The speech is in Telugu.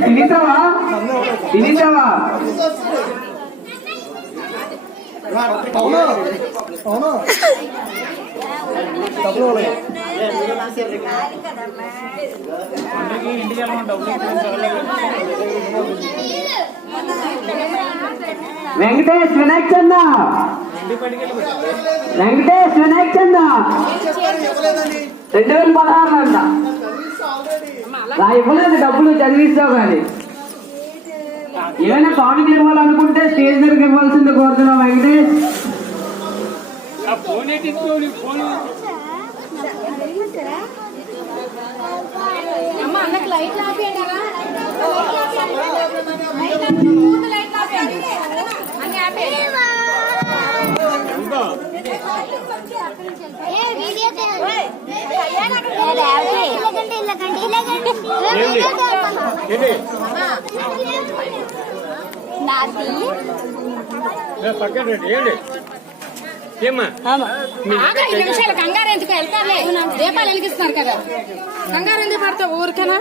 తినేసావా తినేసావా వెంకటేష్ వినాయక్ చంద వెంకటేష్ వినాయక్ చంద 2016 అంట ఇవ్వలేదు డబ్బులు చదివిస్తావు కానీ ఏమైనా కానుక ఇవ్వాలనుకుంటే స్టేజ్ దగ్గరికి ఇవ్వాల్సింది కోరుతున్నాం వెంకటేష్. నిమిషాలు కంగారు ఎందుకు వెళ్తారులే, దీపాలు వెలిగిస్తున్నారు కదా, కంగారు ఎందుకు పడతావు ఊరికేనా.